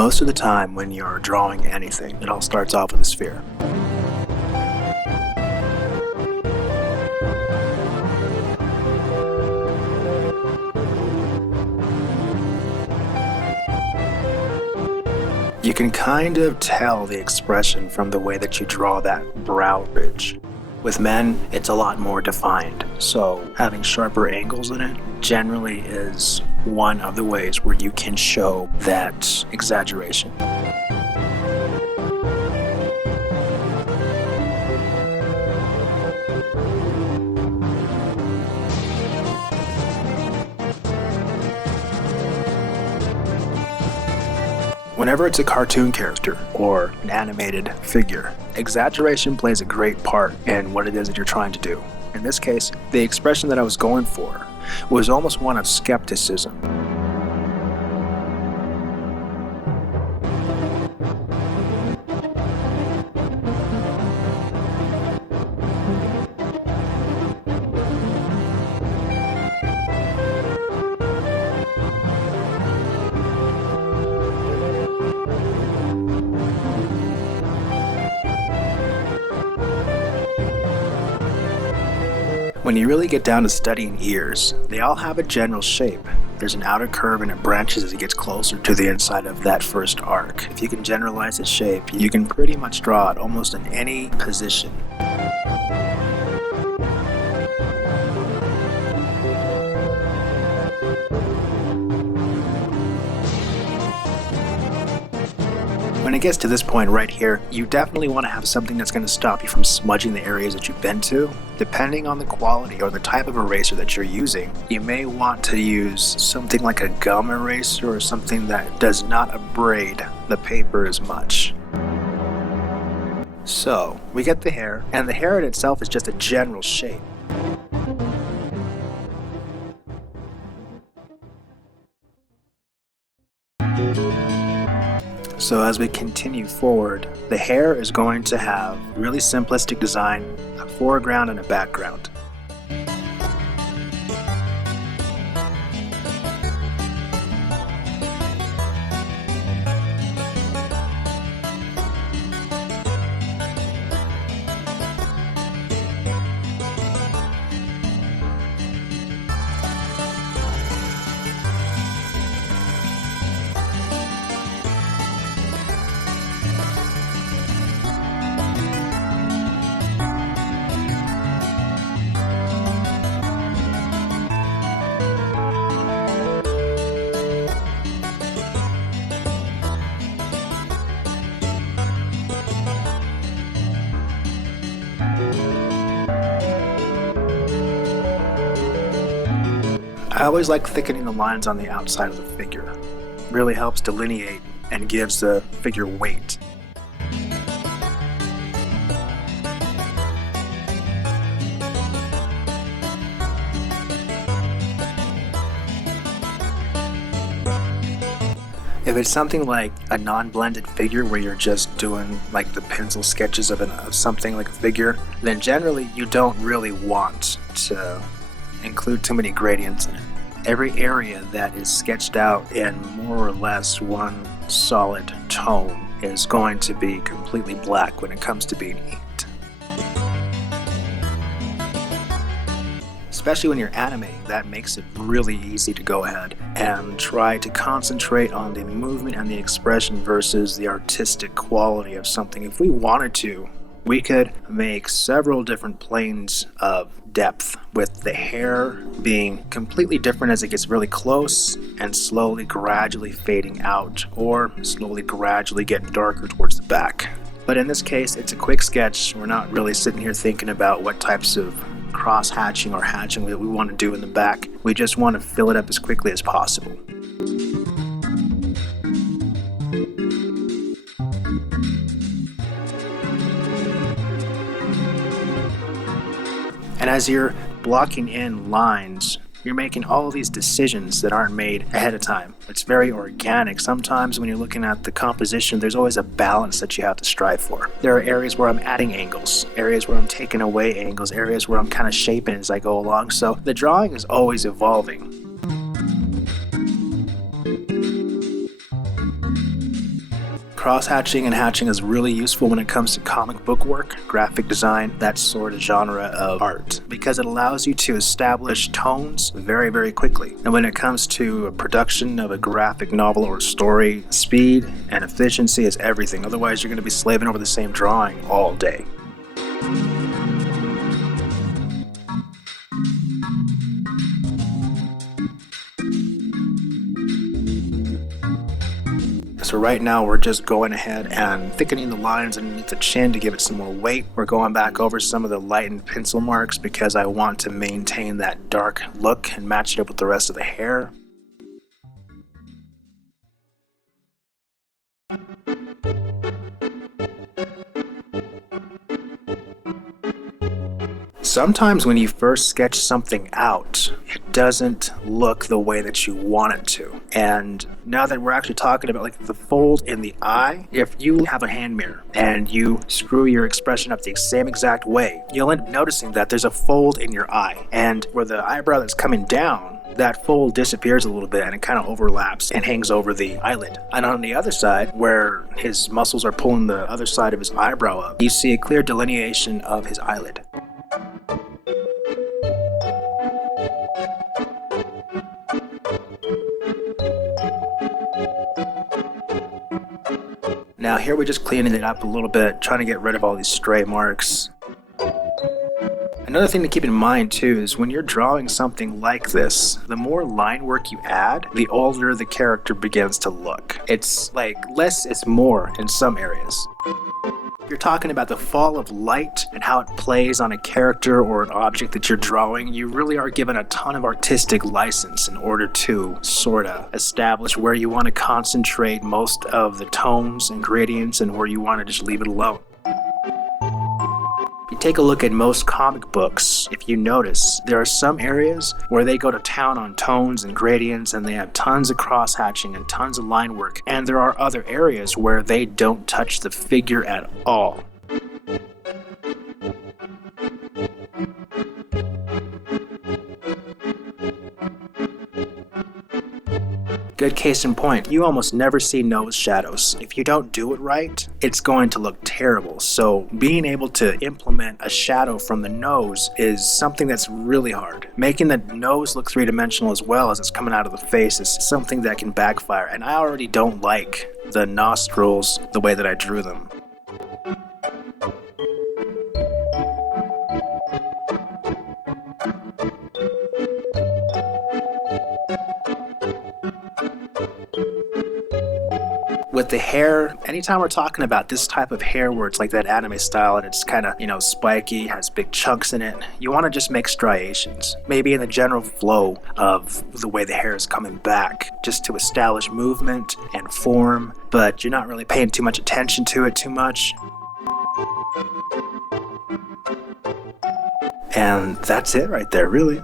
Most of the time when you're drawing anything, it all starts off with a sphere. You can kind of tell the expression from the way that you draw that brow ridge. With men, it's a lot more defined, so having sharper angles in it generally is one of the ways where you can show that exaggeration. Whenever it's a cartoon character or an animated figure, exaggeration plays a great part in what it is that you're trying to do. In this case, the expression that I was going for was almost one of skepticism. When you really get down to studying ears, they all have a general shape. There's an outer curve and it branches as it gets closer to the inside of that first arc. If you can generalize its shape, you can pretty much draw it almost in any position. When it gets to this point right here, you definitely want to have something that's going to stop you from smudging the areas that you've been to. Depending on the quality or the type of eraser that you're using, you may want to use something like a gum eraser or something that does not abrade the paper as much. So, we get the hair, and the hair in itself is just a general shape. So as we continue forward, the hair is going to have a really simplistic design, a foreground and a background. I always like thickening the lines on the outside of the figure. It really helps delineate and gives the figure weight. If it's something like a non-blended figure where you're just doing like the pencil sketches of something like a figure, then generally you don't really want to include too many gradients in it. Every area that is sketched out in more or less one solid tone is going to be completely black when it comes to being inked. Especially when you're animating, that makes it really easy to go ahead and try to concentrate on the movement and the expression versus the artistic quality of something. If we wanted to, we could make several different planes of depth, with the hair being completely different as it gets really close and slowly gradually fading out, or slowly gradually getting darker towards the back. But in this case, it's a quick sketch. We're not really sitting here thinking about what types of cross hatching or hatching that we want to do in the back. We just want to fill it up as quickly as possible. And as you're blocking in lines, you're making all of these decisions that aren't made ahead of time. It's very organic. Sometimes when you're looking at the composition, there's always a balance that you have to strive for. There are areas where I'm adding angles, areas where I'm taking away angles, areas where I'm kind of shaping as I go along. So the drawing is always evolving. Cross-hatching and hatching is really useful when it comes to comic book work, graphic design, that sort of genre of art, because it allows you to establish tones very, very quickly. And when it comes to a production of a graphic novel or story, speed and efficiency is everything. Otherwise, you're going to be slaving over the same drawing all day. So right now we're just going ahead and thickening the lines underneath the chin to give it some more weight. We're going back over some of the lightened pencil marks because I want to maintain that dark look and match it up with the rest of the hair. Sometimes when you first sketch something out, it doesn't look the way that you want it to. And now that we're actually talking about like the fold in the eye, if you have a hand mirror and you screw your expression up the same exact way, you'll end up noticing that there's a fold in your eye. And where the eyebrow that's coming down, that fold disappears a little bit and it kind of overlaps and hangs over the eyelid. And on the other side, where his muscles are pulling the other side of his eyebrow up, you see a clear delineation of his eyelid. Now here we're just cleaning it up a little bit, trying to get rid of all these stray marks. Another thing to keep in mind too is when you're drawing something like this, the more line work you add, the older the character begins to look. It's like less is more in some areas. You're talking about the fall of light and how it plays on a character or an object that you're drawing. You really are given a ton of artistic license in order to sort of establish where you want to concentrate most of the tones and gradients and where you want to just leave it alone. If you take a look at most comic books, if you notice, there are some areas where they go to town on tones and gradients and they have tons of cross-hatching and tons of line work, and there are other areas where they don't touch the figure at all. Good case in point, you almost never see nose shadows. If you don't do it right, it's going to look terrible. So being able to implement a shadow from the nose is something that's really hard. Making the nose look three-dimensional as well as it's coming out of the face is something that can backfire. And I already don't like the nostrils the way that I drew them. With the hair, anytime we're talking about this type of hair where it's like that anime style and it's kind of, spiky, has big chunks in it, you want to just make striations. Maybe in the general flow of the way the hair is coming back, just to establish movement and form, but you're not really paying too much attention to it too much. And that's it right there, really.